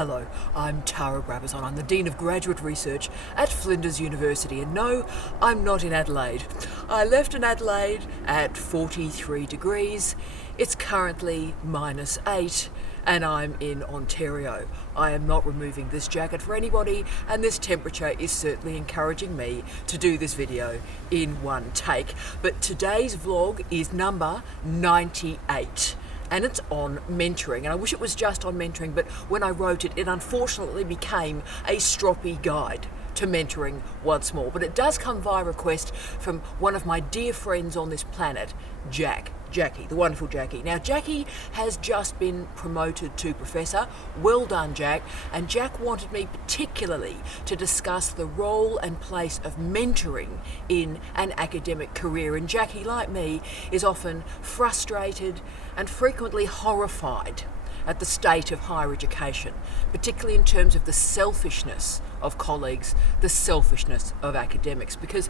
Hello, I'm Tara Brabazon. I'm the Dean of Graduate Research at Flinders University. And no, I'm not in Adelaide. I left in Adelaide at 43 degrees. It's currently -8 and I'm in Ontario. I am not removing this jacket for anybody, and this temperature is certainly encouraging me to do this video in one take. But today's vlog is number 98. And it's on mentoring, and I wish it was just on mentoring, but when I wrote it, it unfortunately became a stroppy guide to mentoring once more. But it does come via request from one of my dear friends on this planet, Jackie, the wonderful Jackie. Now, Jackie has just been promoted to professor. Well done, Jack. And Jack wanted me particularly to discuss the role and place of mentoring in an academic career. And Jackie, like me, is often frustrated and frequently horrified at the state of higher education, particularly in terms of the selfishness of colleagues, the selfishness of academics. Because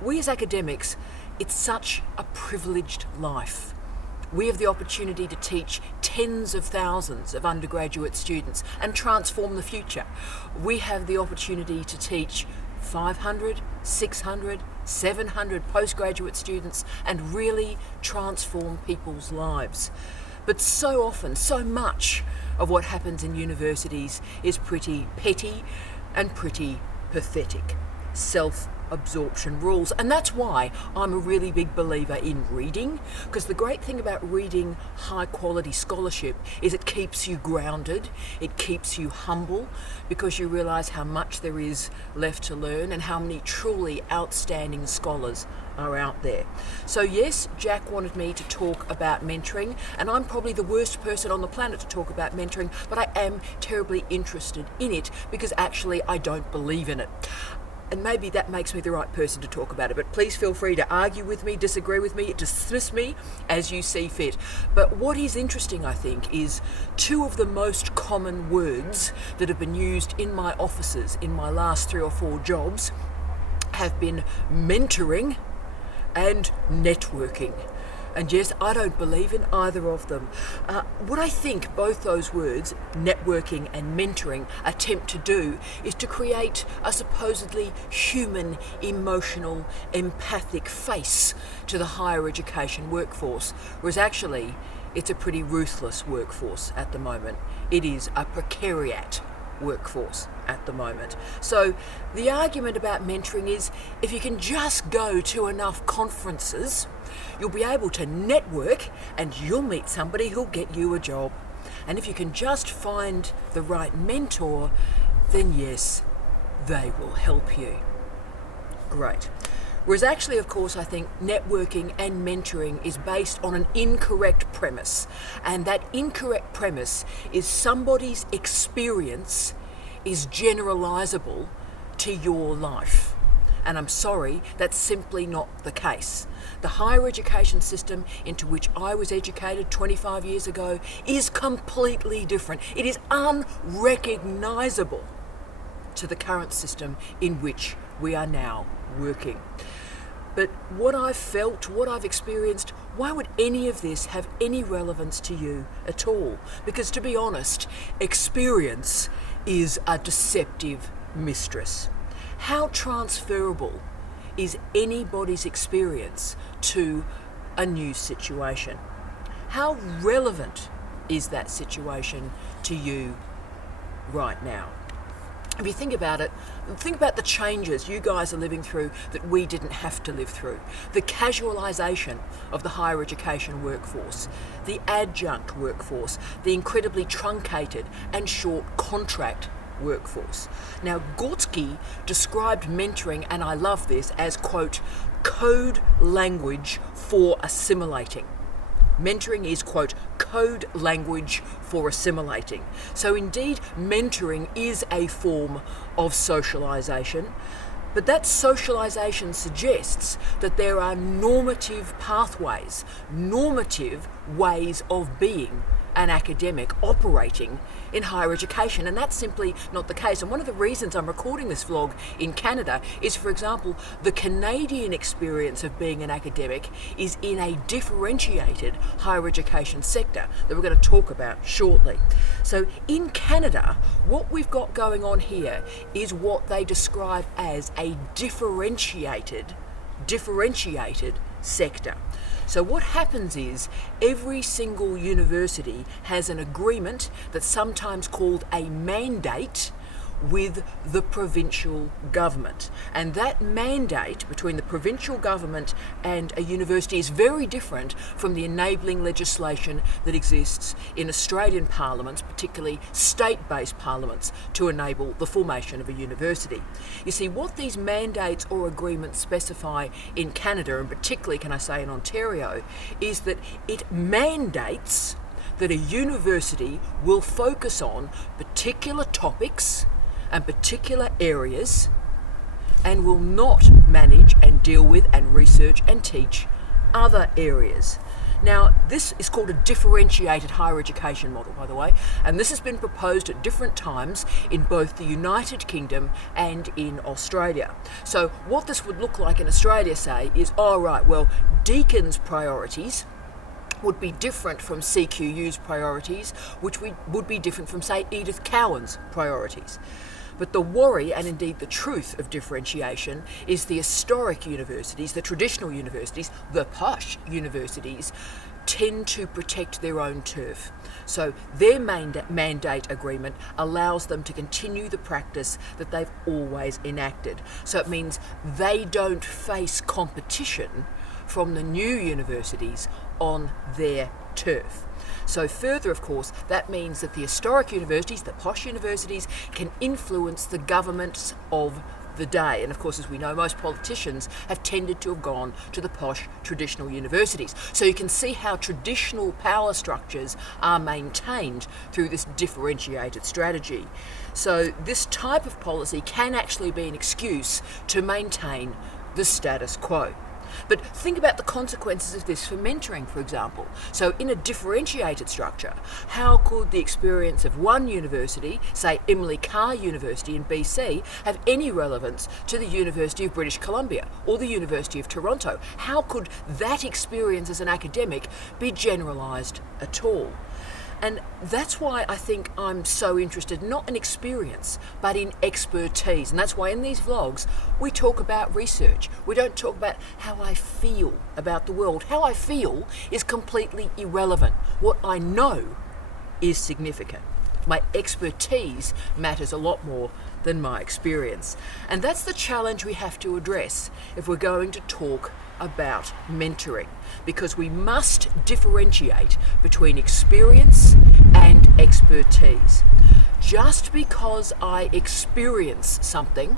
we as academics, it's such a privileged life. We have the opportunity to teach tens of thousands of undergraduate students and transform the future. We have the opportunity to teach 500, 600, 700 postgraduate students and really transform people's lives. But so often, so much of what happens in universities is pretty petty and pretty pathetic. Self-absorption rules. And that's why I'm a really big believer in reading, because the great thing about reading high quality scholarship is it keeps you grounded, it keeps you humble, because you realise how much there is left to learn and how many truly outstanding scholars are out there. So yes, Jack wanted me to talk about mentoring, and I'm probably the worst person on the planet to talk about mentoring, but I am terribly interested in it because actually I don't believe in it. And maybe that makes me the right person to talk about it. But please feel free to argue with me, disagree with me, dismiss me as you see fit. But what is interesting, I think, is two of the most common words that have been used in my offices in my last 3 or 4 jobs have been mentoring and networking. And yes, I don't believe in either of them. What I think both those words, networking and mentoring, attempt to do is to create a supposedly human, emotional, empathic face to the higher education workforce, whereas actually it's a pretty ruthless workforce at the moment. It is a precariat workforce at the moment. So the argument about mentoring is if you can just go to enough conferences, you'll be able to network and you'll meet somebody who'll get you a job. And if you can just find the right mentor, then yes, they will help you. Great. Whereas actually, of course, I think networking and mentoring is based on an incorrect premise. And that incorrect premise is somebody's experience is generalizable to your life. And I'm sorry, that's simply not the case. The higher education system into which I was educated 25 years ago is completely different. It is unrecognisable to the current system in which we are now working. But what I've felt, what I've experienced, why would any of this have any relevance to you at all? Because to be honest, experience is a deceptive mistress. How transferable is anybody's experience to a new situation? How relevant is that situation to you right now? If you think about it, think about the changes you guys are living through that we didn't have to live through. The casualisation of the higher education workforce, the adjunct workforce, the incredibly truncated and short contract workforce. Now, Gortsky described mentoring, and I love this, as, quote, code language for assimilating. Mentoring is, quote, code language for assimilating. So indeed, mentoring is a form of socialisation, but that socialisation suggests that there are normative pathways, normative ways of being an academic operating in higher education, and that's simply not the case. And one of the reasons I'm recording this vlog in Canada is, for example, the Canadian experience of being an academic is in a differentiated higher education sector that we're going to talk about shortly. So in Canada, what we've got going on here is what they describe as a differentiated sector. So what happens is every single university has an agreement that's sometimes called a mandate with the provincial government. And that mandate between the provincial government and a university is very different from the enabling legislation that exists in Australian parliaments, particularly state-based parliaments, to enable the formation of a university. You see, what these mandates or agreements specify in Canada, and particularly, can I say, in Ontario, is that it mandates that a university will focus on particular topics and particular areas and will not manage and deal with and research and teach other areas. Now, this is called a differentiated higher education model, by the way, and this has been proposed at different times in both the United Kingdom and in Australia. So what this would look like in Australia, say, is, Deacon's priorities would be different from CQU's priorities, which would be different from, say, Edith Cowan's priorities. But the worry, and indeed the truth of differentiation, is the historic universities, the traditional universities, the posh universities, tend to protect their own turf. So their mandate agreement allows them to continue the practice that they've always enacted. So it means they don't face competition from the new universities on their turf. So further, of course, that means that the historic universities, the posh universities, can influence the governments of the day. And of course, as we know, most politicians have tended to have gone to the posh traditional universities. So you can see how traditional power structures are maintained through this differentiated strategy. So this type of policy can actually be an excuse to maintain the status quo. But think about the consequences of this for mentoring, for example. So in a differentiated structure, how could the experience of one university, say Emily Carr University in BC, have any relevance to the University of British Columbia or the University of Toronto? How could that experience as an academic be generalised at all? And that's why I think I'm so interested, not in experience, but in expertise. And that's why in these vlogs, we talk about research. We don't talk about how I feel about the world. How I feel is completely irrelevant. What I know is significant. My expertise matters a lot more than my experience. And that's the challenge we have to address if we're going to talk about mentoring, because we must differentiate between experience and expertise. Just because I experience something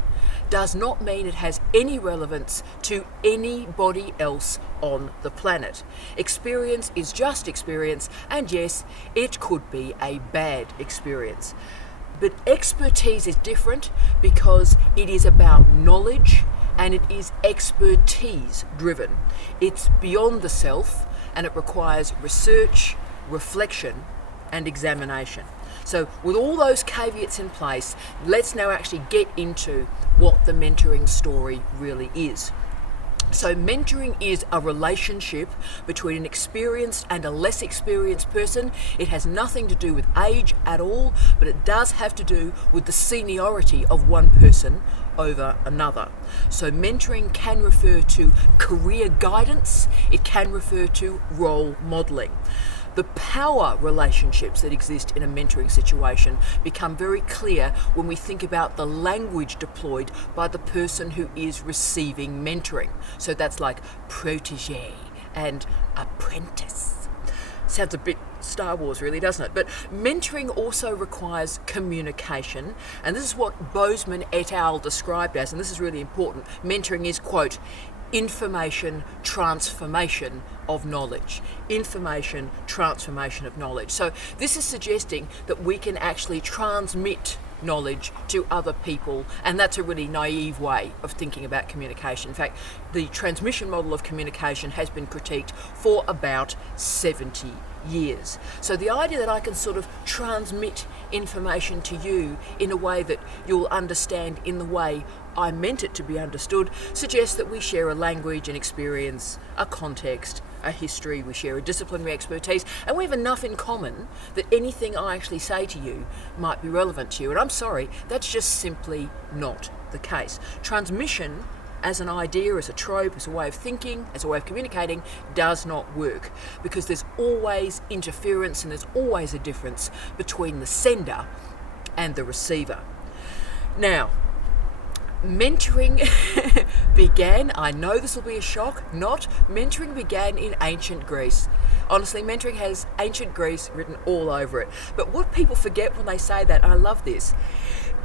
does not mean it has any relevance to anybody else on the planet. Experience is just experience, and yes, it could be a bad experience. But expertise is different because it is about knowledge and it is expertise driven. It's beyond the self and it requires research, reflection and examination. So with all those caveats in place, let's now actually get into what the mentoring story really is. So mentoring is a relationship between an experienced and a less experienced person. It has nothing to do with age at all, but it does have to do with the seniority of one person over another. So mentoring can refer to career guidance, it can refer to role modelling. The power relationships that exist in a mentoring situation become very clear when we think about the language deployed by the person who is receiving mentoring. So that's like protege and apprentice. Sounds a bit Star Wars, really, doesn't it? But mentoring also requires communication, and this is what Bozeman et al. Described as, and this is really important, mentoring is, quote, information transformation of knowledge. Information transformation of knowledge. So this is suggesting that we can actually transmit knowledge to other people, and that's a really naive way of thinking about communication. In fact, the transmission model of communication has been critiqued for about 70 years. So the idea that I can sort of transmit information to you in a way that you'll understand in the way I meant it to be understood suggests that we share a language, an experience, a context, a history, we share a disciplinary expertise, and we have enough in common that anything I actually say to you might be relevant to you. And I'm sorry, that's just simply not the case. Transmission as an idea, as a trope, as a way of thinking, as a way of communicating, does not work, because there's always interference and there's always a difference between the sender and the receiver. Now, mentoring began, I know this will be a shock, mentoring began in ancient Greece. Honestly, mentoring has ancient Greece written all over it. But what people forget when they say that, and I love this,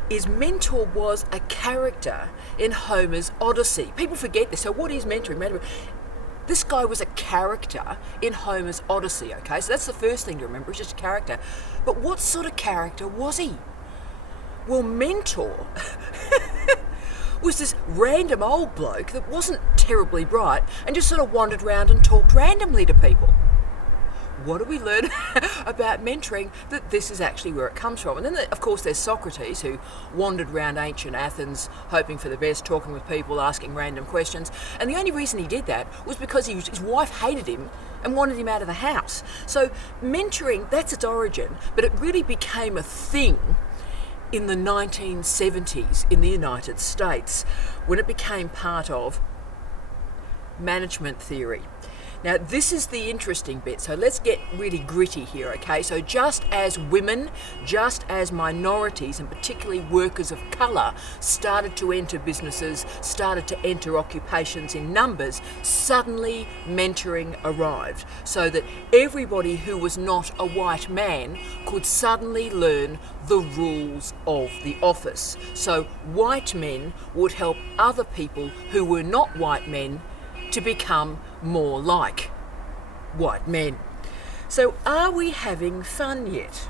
is mentor was a character in Homer's Odyssey. People forget this. So what is mentoring? This guy was a character in Homer's Odyssey, okay? So that's the first thing to remember, it's just a character. But what sort of character was he? Well, mentor was this random old bloke that wasn't terribly bright and just sort of wandered around and talked randomly to people. What do we learn about mentoring? That this is actually where it comes from. And then, of course, there's Socrates, who wandered around ancient Athens, hoping for the best, talking with people, asking random questions. And the only reason he did that was because his wife hated him and wanted him out of the house. So mentoring, that's its origin, but it really became a thing in the 1970s in the United States, when it became part of management theory. Now, this is the interesting bit, so let's get really gritty here, okay? So just as women, just as minorities, and particularly workers of colour, started to enter businesses, started to enter occupations in numbers, suddenly mentoring arrived, so that everybody who was not a white man could suddenly learn the rules of the office. So white men would help other people who were not white men to become more like white men. So are we having fun yet?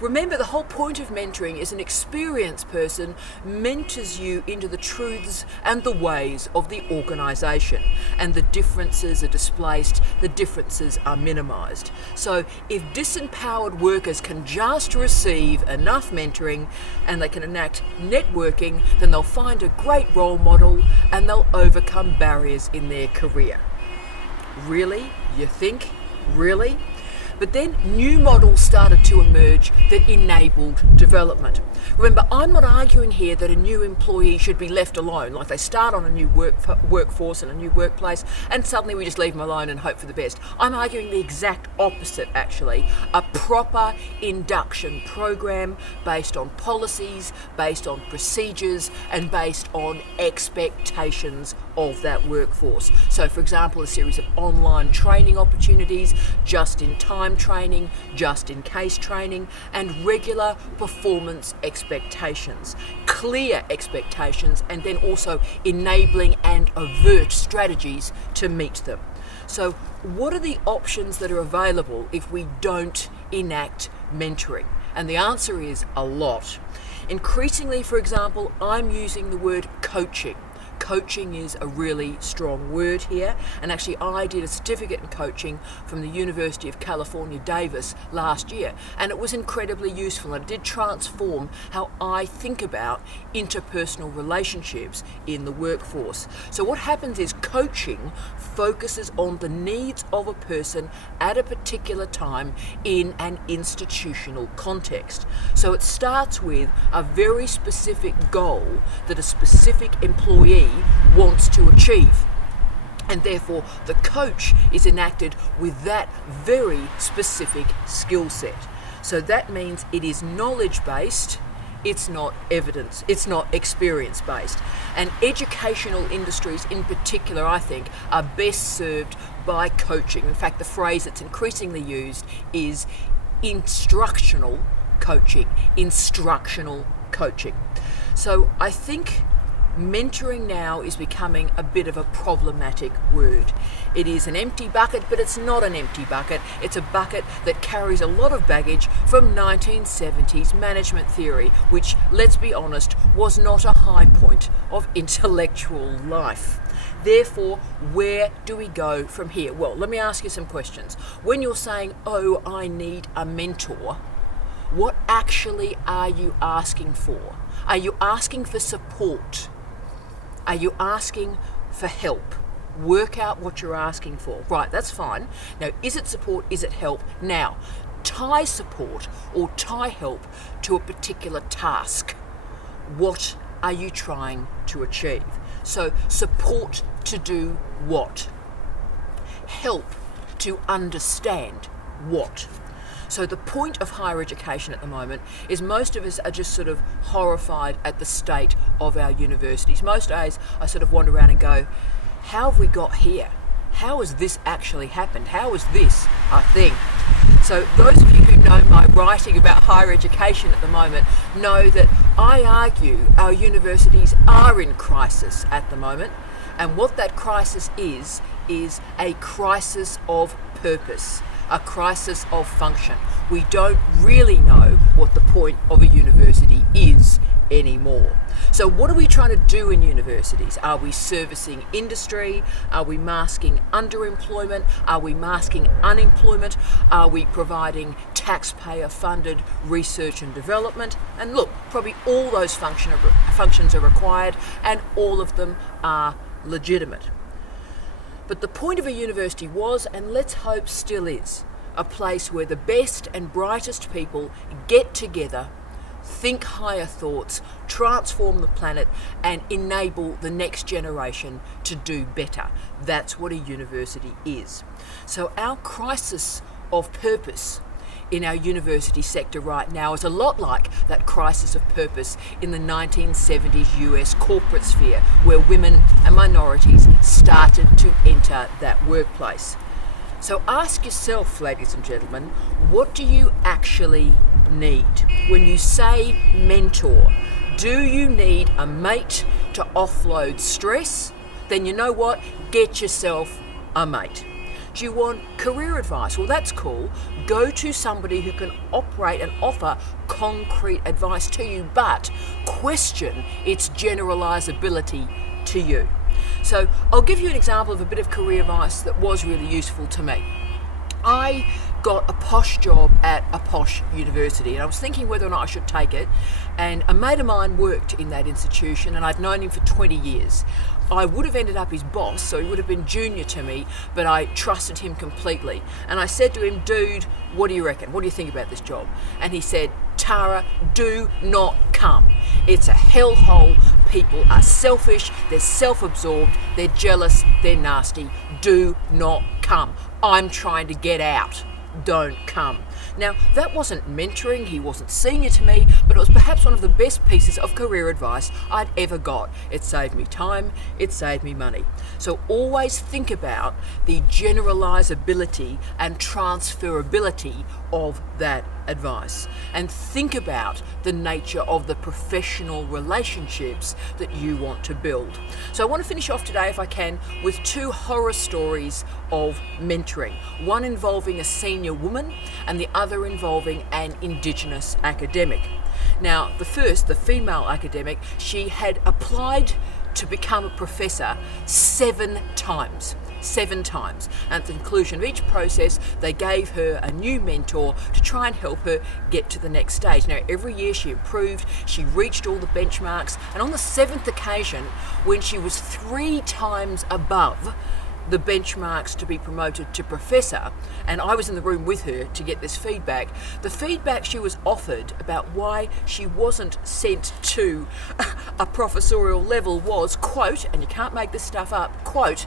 Remember, the whole point of mentoring is an experienced person mentors you into the truths and the ways of the organisation, and the differences are displaced, the differences are minimised. So if disempowered workers can just receive enough mentoring and they can enact networking, then they'll find a great role model and they'll overcome barriers in their career. Really? You think? Really? But then new models started to emerge that enabled development. Remember, I'm not arguing here that a new employee should be left alone, like they start on a new workforce and a new workplace and suddenly we just leave them alone and hope for the best. I'm arguing the exact opposite, actually. A proper induction program based on policies, based on procedures, and based on expectations of that workforce. So, for example, a series of online training opportunities, just-in-time training, just-in-case training, and regular performance expectations, clear expectations, and then also enabling and overt strategies to meet them. So what are the options that are available if we don't enact mentoring? And the answer is a lot. Increasingly, for example, I'm using the word coaching. Coaching is a really strong word here, and actually I did a certificate in coaching from the University of California, Davis last year, and it was incredibly useful, and it did transform how I think about interpersonal relationships in the workforce. So what happens is coaching focuses on the needs of a person at a particular time in an institutional context. So it starts with a very specific goal that a specific employee wants to achieve, and therefore the coach is enacted with that very specific skill set. So that means it is knowledge based, it's not evidence, it's not experience based. And educational industries in particular, I think, are best served by coaching. In fact, the phrase that's increasingly used is instructional coaching. So I think mentoring now is becoming a bit of a problematic word. It is an empty bucket, but it's not an empty bucket. It's a bucket that carries a lot of baggage from 1970s management theory, which, let's be honest, was not a high point of intellectual life. Therefore, where do we go from here? Well, let me ask you some questions. When you're saying, oh, I need a mentor, what actually are you asking for? Are you asking for support? Are you asking for help? Work out what you're asking for. Right, that's fine. Now, is it support? Is it help? Now, tie support or tie help to a particular task. What are you trying to achieve? So, support to do what? Help to understand what? So the point of higher education at the moment is most of us are just sort of horrified at the state of our universities. Most days I sort of wander around and go, how have we got here? How has this actually happened? How is this a thing? So those of you who know my writing about higher education at the moment know that I argue our universities are in crisis at the moment, and what that crisis is a crisis of purpose, a crisis of function. We don't really know what the point of a university is anymore. So what are we trying to do in universities? Are we servicing industry? Are we masking underemployment? Are we masking unemployment? Are we providing taxpayer-funded research and development? And look, probably all those functions are required, and all of them are legitimate. But the point of a university was, and let's hope still is, a place where the best and brightest people get together, think higher thoughts, transform the planet, and enable the next generation to do better. That's what a university is. So our crisis of purpose in our university sector right now is a lot like that crisis of purpose in the 1970s US corporate sphere, where women and minorities started to enter that workplace. So ask yourself, ladies and gentlemen, what do you actually need? When you say mentor, do you need a mate to offload stress? Then you know what? Get yourself a mate. Do you want career advice? Well, that's cool. Go to somebody who can operate and offer concrete advice to you, but question its generalizability to you. So I'll give you an example of a bit of career advice that was really useful to me. I got a posh job at a posh university, and I was thinking whether or not I should take it, and a mate of mine worked in that institution, and I'd known him for 20 years. I would have ended up his boss, so he would have been junior to me, but I trusted him completely. And I said to him, dude, what do you reckon? What do you think about this job? And he said, Tara, do not come. It's a hellhole. People are selfish, they're self-absorbed, they're jealous, they're nasty. Do not come. I'm trying to get out. Don't come. Now, that wasn't mentoring, he wasn't senior to me, but it was perhaps one of the best pieces of career advice I'd ever got. It saved me time, it saved me money. So always think about the generalizability and transferability of that advice, and think about the nature of the professional relationships that you want to build. So I want to finish off today, if I can, with two horror stories of mentoring, one involving a senior woman and the other involving an Indigenous academic. Now, the first, the female academic, she had applied to become a professor 7 times. 7 times. And at the conclusion of each process, they gave her a new mentor to try and help her get to the next stage. Now, every year she improved, she reached all the benchmarks, and on the 7th occasion, when she was 3 times above the benchmarks to be promoted to professor, and I was in the room with her to get this feedback, the feedback she was offered about why she wasn't sent to a professorial level was, quote, and you can't make this stuff up, quote,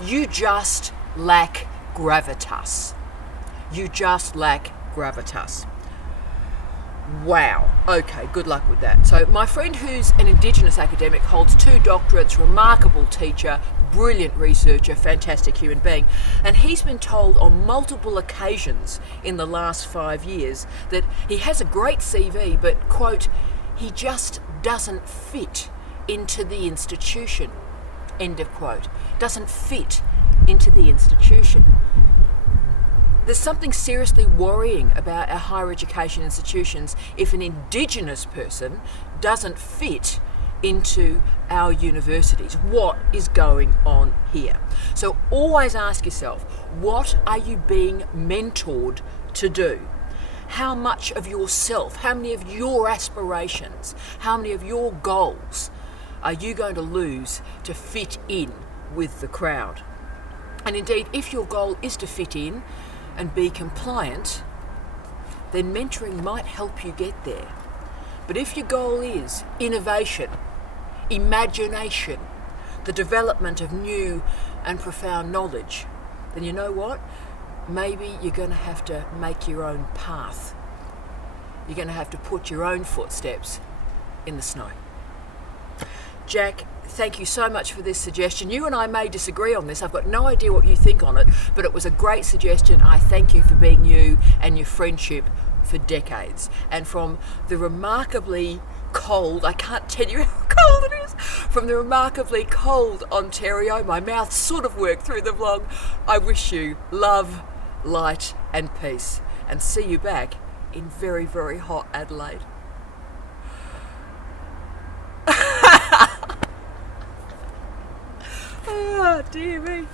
"You just lack gravitas. You just lack gravitas." Wow. Okay, good luck with that. So my friend, who's an Indigenous academic, holds 2 doctorates, remarkable teacher, brilliant researcher, fantastic human being, and he's been told on multiple occasions in the last 5 years that he has a great CV, but, quote, he just doesn't fit into the institution. End of quote. Doesn't fit into the institution. There's something seriously worrying about our higher education institutions if an Indigenous person doesn't fit into our universities. What is going on here? So always ask yourself, what are you being mentored to do? How much of yourself, how many of your aspirations, how many of your goals are you going to lose to fit in with the crowd? And indeed, if your goal is to fit in and be compliant, then mentoring might help you get there. But if your goal is innovation, imagination, the development of new and profound knowledge, then you know what? Maybe you're going to have to make your own path. You're going to have to put your own footsteps in the snow. Jack, thank you so much for this suggestion. You and I may disagree on this. I've got no idea what you think on it, but it was a great suggestion. I thank you for being you and your friendship for decades. And from the remarkably cold, I can't tell you how cold it is, from the remarkably cold Ontario, my mouth sort of worked through the vlog, I wish you love, light and peace. And see you back in very, very hot Adelaide. Oh, dear me.